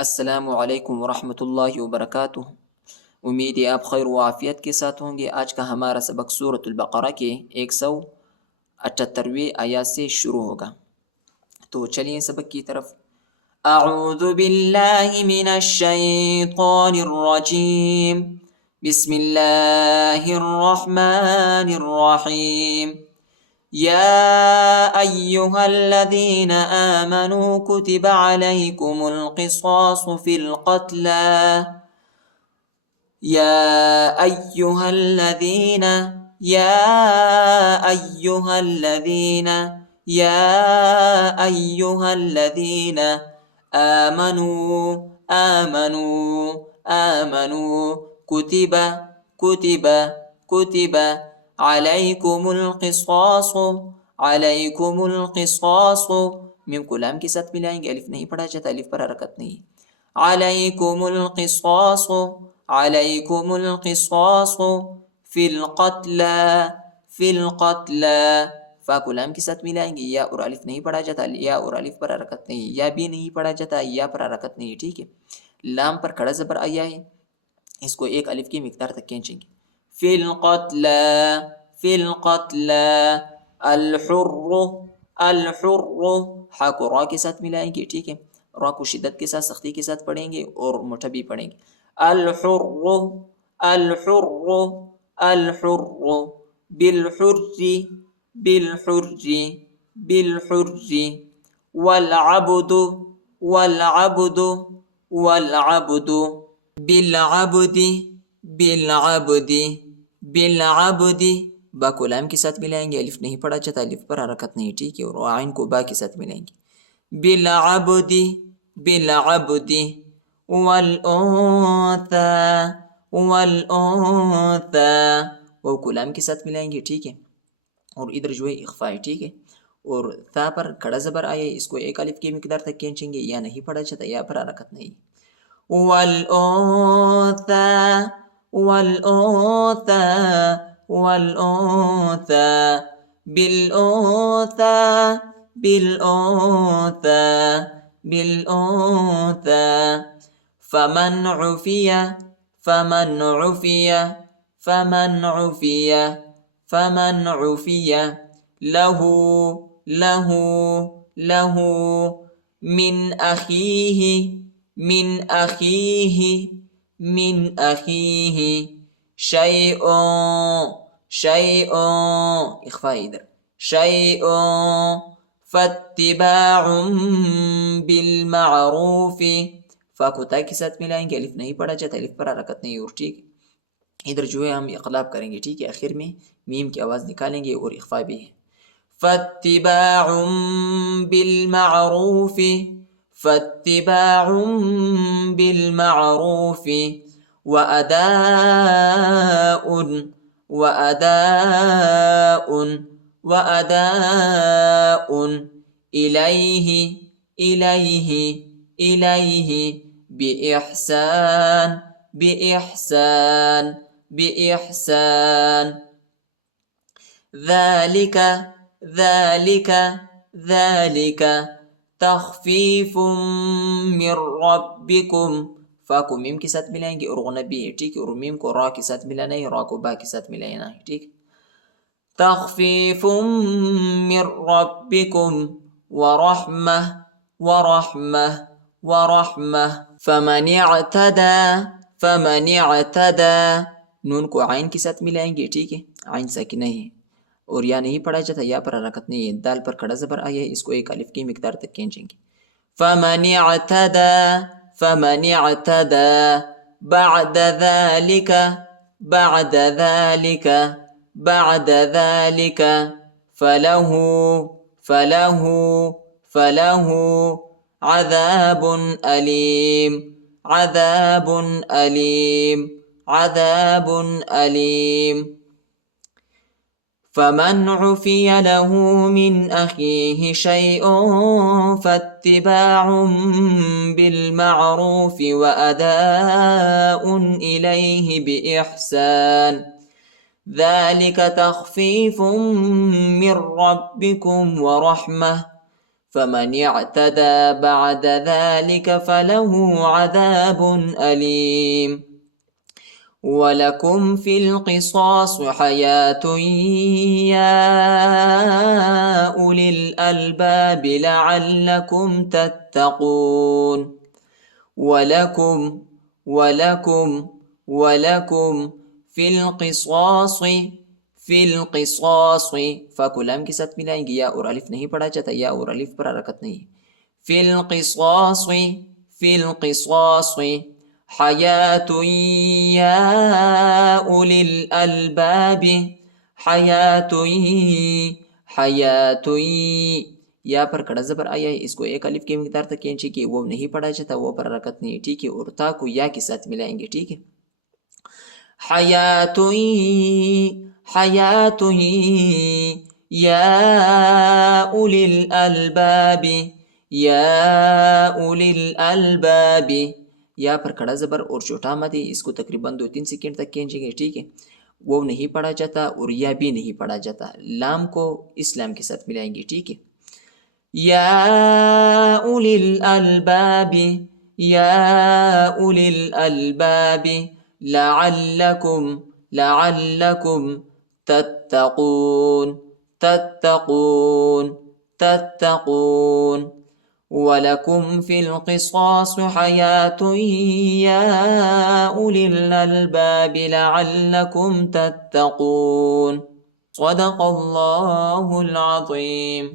السلام علیکم ورحمۃ اللہ وبرکاتہ۔ امید ہے آپ خیر و عافیت کے ساتھ ہوں گے۔ آج کا ہمارا سبق سورۃ البقرہ کے 178ویں آیات سے شروع ہوگا، تو چلیے سبق کی طرف۔ اعوذ باللہ من الشیطان الرجیم، بسم اللہ الرحمن الرحیم۔ يا أيها الذين آمنوا كتب عليكم القصاص في القتلى يا أيها الذين آمنوا كتب علیکم القصاص میم کو لام کے ساتھ ملائیں گے، الف نہیں پڑھا جاتا، الف پر حرکت نہیں۔ علیکم القصاص فی القتل، فا کو لام کے ساتھ ملائیں گے، یا اور الف نہیں پڑھا جاتا، یا اور الف پر حرکت نہیں، یا بھی نہیں پڑھا جاتا، یا پر حرکت نہیں، ٹھیک ہے۔ لام پر کھڑا زبر آیا ہے، اس کو ایک الف کی مقدار تک کھینچیں گے۔ فی القتل الحر، ہا کو را کے ساتھ ملائیں گے، ٹھیک ہے، را کو شدت کے ساتھ سختی کے ساتھ پڑھیں گے اور مٹھا بھی پڑھیں گے۔ الحر بالحر والعبد بالعبد، با کو لام کے ساتھ ملائیں گے، الف نہیں پڑھا جاتا، الف پر حرکت نہیں، ٹھیک ہے، اور عین کو با کے ساتھ ملائیں گے۔ بالعبد والانثى، وہ کو لام کے ساتھ ملائیں گے، ٹھیک ہے، اور ادھر جو ہے اخفا ہے، ٹھیک ہے، اور تھا پر کھڑا زبر آیا ہے، اس کو ایک الف کی مقدار تک کھینچیں گے، یا نہیں پڑھا جاتا، یا پر حرکت نہیں۔ والأنثى بالأنثى فمن عفي له من أخيه شيء اخفاء ادھر، شيء فاتباع بالمعروف، فا کو تا کے ساتھ ملائیں گے، الف نہیں پڑھا جاتا، الف پر حرکت نہیں، اور ٹھیک ہے، ادھر جو ہے ہم اقلاب کریں گے، ٹھیک ہے، آخر میں میم کی آواز نکالیں گے اور اخفاء بھی ہے۔ فاتباع بالمعروف وأداء إليه بإحسان ذلك تخفیف من ربکم، فا کو میم کے ساتھ ملائیں گے اور غنبی ہے، ٹھیک ہے، اور میم کو را کے ساتھ ملانا ہے، را کو با کے ساتھ ملانا ہے، ٹھیک۔ تخفیف من ربکم ورحمہ فمن اعتدى، نون کو عین کے ساتھ ملائیں گے، ٹھیک ہے، عین ساکنہ ہے، اور یا نہیں پڑھا جاتا، یا پر حرکت نہیں ہے، دال پر کھڑا زبر آیا ہے، اس کو ایک الف کی مقدار تک کھینچیں گے۔ فمن اعتدى بعد ذلك فله عذاب أليم فمن عفي له من أخيه شيء فاتباع بالمعروف وأداء إليه بإحسان ذلك تخفيف من ربكم ورحمة فمن اعتدى بعد ذلك فله عذاب أليم ولكم في القصاص حياة يا أولي الألباب لعلكم تتقون ولكم في القصاص فکلام کے ساتھ ملائیں گے، یا اور الف نہیں پڑھا جاتا، یا اور الف پر حرکت نہیں. فی القصاص حیات یا اولی الالباب حیات یا پر کڑا زبر آیا ہے، اس کو ایک الف کی مقدار تک کھینچے کہ وہ نہیں پڑھا جاتا، وہ پر حرکت نہیں. ٹھیک ہے، اور تا کو یا کے ساتھ ملائیں گے. ٹھیک ہے، حیات یا اولی الالباب یا پر کھڑا زبر اور چھوٹا مد ہے، اس کو تقریباً 2-3 سیکنڈ تک کھینچیں گے. ٹھیک ہے، وہ نہیں پڑھا جاتا اور یا بھی نہیں پڑھا جاتا. لام کو اس لام کے ساتھ ملائیں گے. ٹھیک ہے، یا اولی الالباب لعلکم تتقون ولكم في القصاص حياة يا أولي الألباب لعلكم تتقون. صدق الله العظيم.